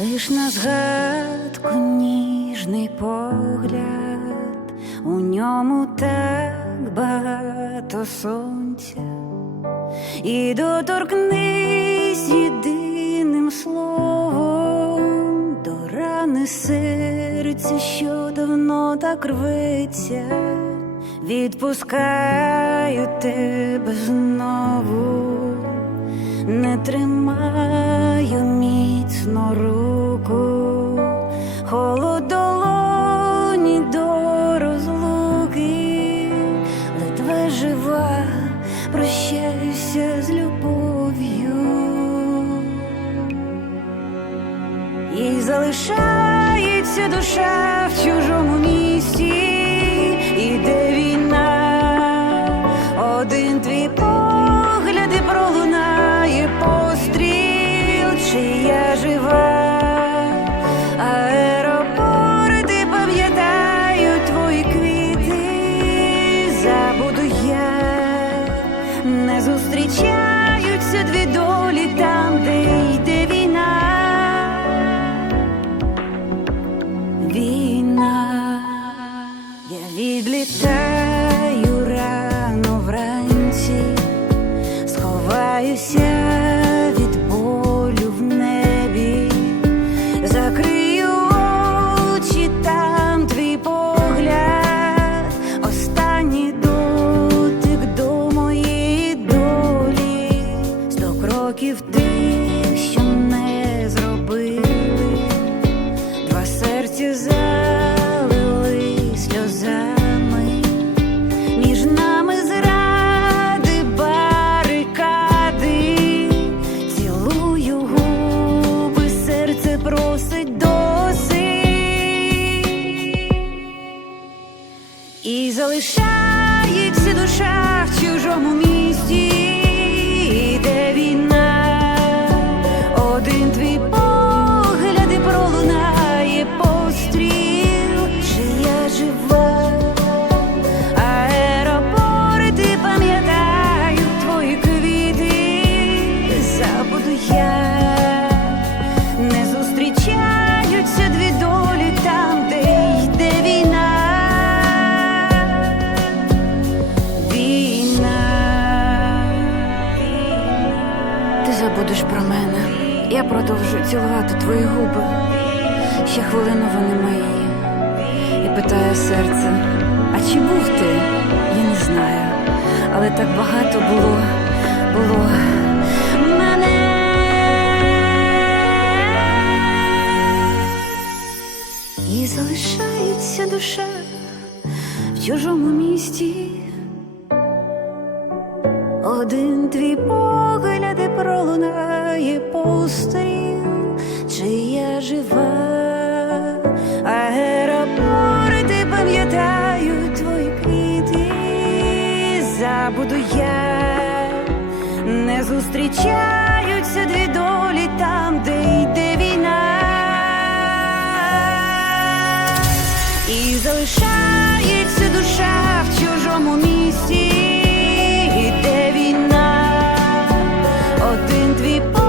лиш на згадку ніжний погляд, у ньому так багато сонця, і доторкнись єдиним словом до рани серця, що давно так рветься, відпускаю тебе знову не тримаю міцно руку, холод долоні до розлуки, ледве жива, прощаюся з любов'ю. І залишається душа в чужому зустрічаються дві долі сто кроків тих, що не зробили. Два серця залили сльозами, між нами зради барикади, цілую губи, серце просить досить і залишається душа в чужому місті, забудеш про мене. Я продовжу цілувати твої губи. Ще хвилину вони мої. І питає серце, а чи був ти? Я не знаю. Але так багато було, було мене. І залишається душа в чужому місті. Один твій погляд лунає постріл, чи я жива, аеропорти пам'ятають твої квіти, забуду я, не зустрічаються дві долі там, де йде війна, і залишається душа в чужому місті. din dvi pa.